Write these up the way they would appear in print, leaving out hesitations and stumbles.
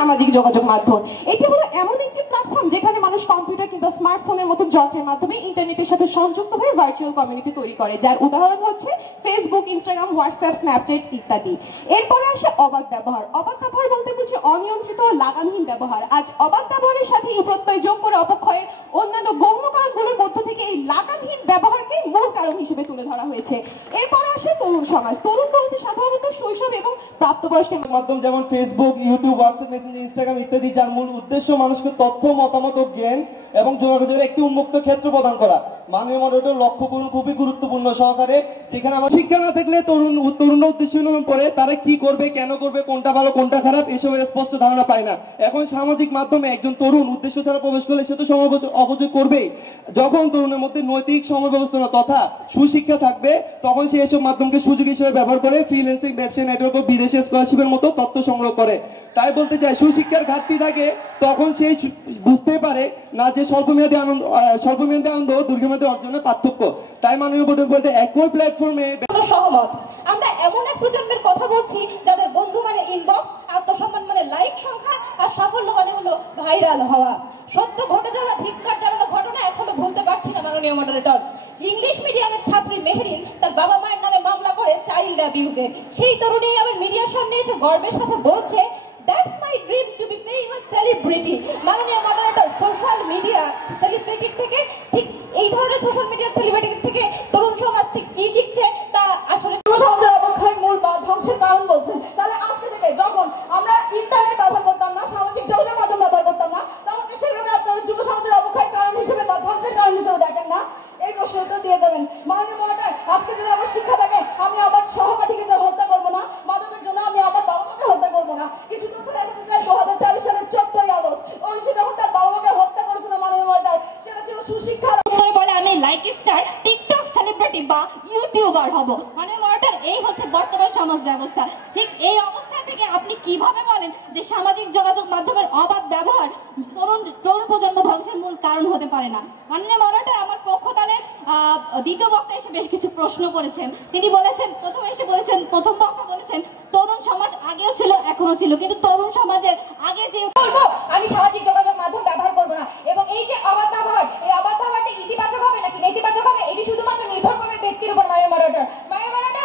সামাজিক যোগাযোগ মাধ্যম এটি হলো এমন একটি প্ল্যাটফর্ম যেখানে মানুষ কম্পিউটার কিংবা স্মার্টফোনের মতো যন্ত্রের মাধ্যমে ইন্টারনেটের সাথে সংযুক্ত হয়ে ভার্চুয়াল কমিউনিটি তৈরি করে, যার উদাহরণ হচ্ছে ফেসবুক, ইনস্টাগ্রাম, হোয়াটসঅ্যাপ, স্ন্যাপচ্যাট ইত্যাদি। এরপরে আসে অবাধ ব্যবহার। অবাধ ব্যবহার বলতে বুঝি অনিয়ন্ত্রিত ও লাগামহীন ব্যবহার। আজ অবাধ ব্যবহারের সাথে এই প্রত্যয় যোগ করে অপক্ষয়ের অন্যান্য গৌণ কারণগুলোর মধ্য থেকে এই লাগামহীন ব্যবহারকে মূল কারণ হিসেবে তুলে ধরা হয়েছে। এরপরে আসে তরুণ সমাজ। তরুণ বলতে সাধারণত শৈশব এবং প্রাপ্তবয়স্কের মাধ্যম যেমন Facebook, YouTube, WhatsApp, Messenger, Instagram ইত্যাদি, যার মূল উদ্দেশ্য মানুষকে তথ্য, মতামত ও জ্ঞান এবং যোগাযোগের একটি উন্মুক্ত ক্ষেত্র প্রদান করা। মাননীয় মডারেটর লক্ষ্য করুন খুবই গুরুত্বপূর্ণ সহকারে, যেখানে আমার শিক্ষা না থাকলে তরুণ উদ্দেশ্য পরে তারা কি করবে, কেন করবে, কোনটা ভালো কোনটা খারাপ এসবের স্পষ্ট ধারণা পায় না। এখন সামাজিক মাধ্যমে একজন তরুণ উদ্দেশ্য ছাড়া প্রবেশ করলে সে তো সময় অপচয় করবেই। যখন তরুণের মধ্যে নৈতিক সময় ব্যবস্থাপনা তথা সুশিক্ষা থাকবে তখন সে এসব মাধ্যমকে সুযোগ হিসেবে ব্যবহার করে ফ্রিল্যান্সিং, ব্যবসা নেটওয়ার্ক ও বিদেশি স্কলারশিপের মতো তথ্য সংগ্রহ করে। তাই বলতে চাই, সুশিক্ষার ঘাটতি থাকে তখন সে বুঝতে পারে না যে স্বল্পমেয়াদী আনন্দ ও দীর্ঘমেয়াদী অর্জনের পার্থক্য। তাই মাননীয় বোর্ড বলতে একই প্ল্যাটফর্মে সহমত। আমরা এমন এক প্রজন্মের কথা বলছি যাদের বন্ধু মানে ইনবক্স, আত্মসম্মান মানে লাইক সংখ্যা, আর সাফল্য মানে হলো ভাইরাল হওয়া। সত্য ঘটে যাওয়া ধিক্কার জানানো ঘটনা এখনো ভুলতে পারছি না মাননীয় মডারেটর। ইংলিশ মিডিয়ামের ছাত্রী মেহরিন তার বাবা মায়ের নামে মামলা করে চাইল্ড অ্যাবিউজে। সেই তরুণী আবার মিডিয়ার সামনে এসে গর্বের সাথে বলছে, that's my dream to be famous celebrity. মাননীয় মডারেটর, সোশ্যাল মিডিয়া সেলিব্রিটি থেকে ঠিক এই ধরনের সোশ্যাল মিডিয়া সেলিব্রিটি থেকে তরুণ সমাজ কি শিখছে তা আসলে সমাজের অবক্ষয়ের মূল বা ধ্বংসের কারণ বলছে। তাহলে আজকে থেকে যখন আমরা ইন্টারনেট ব্যবহার করতাম না, সামাজিক যোগাযোগ মাধ্যম ব্যবহার করতাম না, তখন সেভাবে আপনারা যুব সমাজের অবক্ষয়ের কারণ হিসেবে বা ধ্বংসের কারণ হিসেবে দেখেন না? এই প্রশ্নটা দিয়ে দেবেন। মাননীয় মডারেটর, আজকে যদি আমার শিক্ষা থাকে আমি আবার সহপাঠীকে হত্যা করবো না, মাদকের জন্য আমি আবার বাবা মাকে হত্যা করবো না। কিছু তথ্য দেখাতে চাই 2023 সালের 14ই আগস্ট ঐশী যখন তার বাবা মাকে হত্যা করেছিল মাননীয় মডারেটর, সেটা ছিল সুশিক্ষার। বলে আমি লাইক স্টার, টিকটক সেলিব্রিটি বা ইউটিউবার হব। মাননীয় মডারেটর, এই হচ্ছে বর্তমান সমাজ ব্যবস্থা। ঠিক এই অবস্থা থেকে আপনি কিভাবে বলেন যে সামাজিক যোগাযোগ মাধ্যমের অবাধ ব্যবহার তরুণ প্রজন্ম ধ্বংসের মূল কারণ হতে পারে না? মাননীয় মডারেটর, আমার পক্ষ দলের দ্বিতীয় বক্তা এসে বেশ কিছু প্রশ্ন করেছেন। তিনি বলেছেন, প্রথম বক্তা বলেছেন তরুণ সমাজ আগেও ছিল এখনো ছিল, কিন্তু তরুণ সমাজের আগে যে বলবো আমি সামাজিক যোগাযোগ মাধ্যম ব্যবহার করবো না। এবং এই যে অবাধ ব্যবহার, এই অবাধ ব্যবহারটা ইতিবাচক হবে নাকি নেতিবাচক হবে এটি শুধুমাত্র নির্ভর করবে ব্যক্তির উপর। মাননীয় মডারেটর,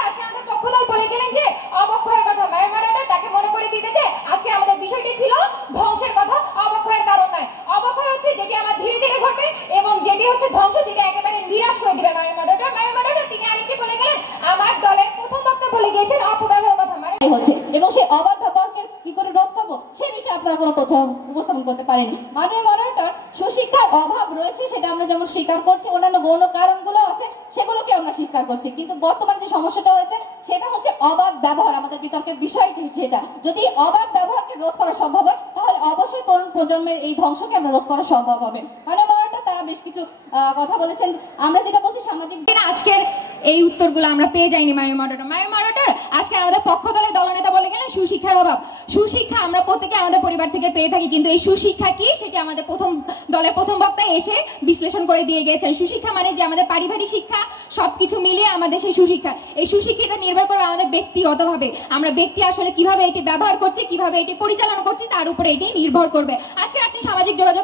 আজকে আমাদের পক্ষ দল বলে গেলেন যে অবক্ষয়ের কথা। মাননীয় মডারেটর, তাকে মনে করে দিতে যে আজকে আমাদের বিষয়টি ছিল ধ্বংসের কথা, অবক্ষয়ের কারণ নয়। অবক্ষয় হচ্ছে যেটি আমার ধীরে ধীরে ঘটবে এবং যেটি হচ্ছে ধ্বংস, যেটা একেবারে নিরাশ করে দিবে। মাননীয় মডারেটর, তিনি আরেকটি বলে গেলেন, আমার দলের প্রথম বক্তা বলে গিয়েছেন অপব্যবহারের কথা হচ্ছে এবং সেই অবাধ ব্যবহারকে কি করে রোধ করবো সে বিষয়ে আপনারা কোনো তথ্য উপস্থাপন করতে পারেনি। মাননীয় মডারেটর, সুশিক্ষার অভাব রয়েছে সেটা আমরা যেমন স্বীকার করছি, অন্যান্য গৌণ কারণগুলো আছে সেগুলোকে আমরা স্বীকার করছি, কিন্তু বর্তমানে যে সমস্যাটা হয়েছে সেটা হচ্ছে অবাধ ব্যবহার। আমাদের বিতর্কের বিষয়টি সেটা। যদি অবাধ ব্যবহারকে রোধ করা সম্ভব হয় তাহলে অবশ্যই তরুণ প্রজন্মের এই ধ্বংসকে আমরা রোধ করা সম্ভব হবে। মাননীয় মডারেটর, তারা বেশ কিছু কথা বলেছেন। আমরা যেটা বলছি সামাজিক, আজকের এই উত্তরগুলো আমরা পেয়ে যাইনি। মাননীয় মডারেটর, আজকে আমাদের পক্ষ দলের দলনেতা বলে গেলেন সুশিক্ষার অভাব। সুশিক্ষা আমরা প্রত্যেকে আমাদের পরিবার থেকে পেয়ে থাকি, কিন্তু এই সুশিক্ষা কি সেটি আমাদের দলের প্রথম বক্তা এসে বিশ্লেষণ করে দিয়ে গিয়েছেন। সুশিক্ষা মানে যে আমাদের পারিবারিক শিক্ষা সবকিছু মিলিয়ে আমাদের সেই সুশিক্ষা। এই সুশিক্ষাটা নির্ভর করে আমাদের ব্যক্তিগতভাবে, আমরা ব্যক্তি আসলে কিভাবে এটি ব্যবহার করছি, কিভাবে এটি পরিচালনা করছি তার উপরে এটি নির্ভর করবে। আজকে আপনি সামাজিক যোগাযোগ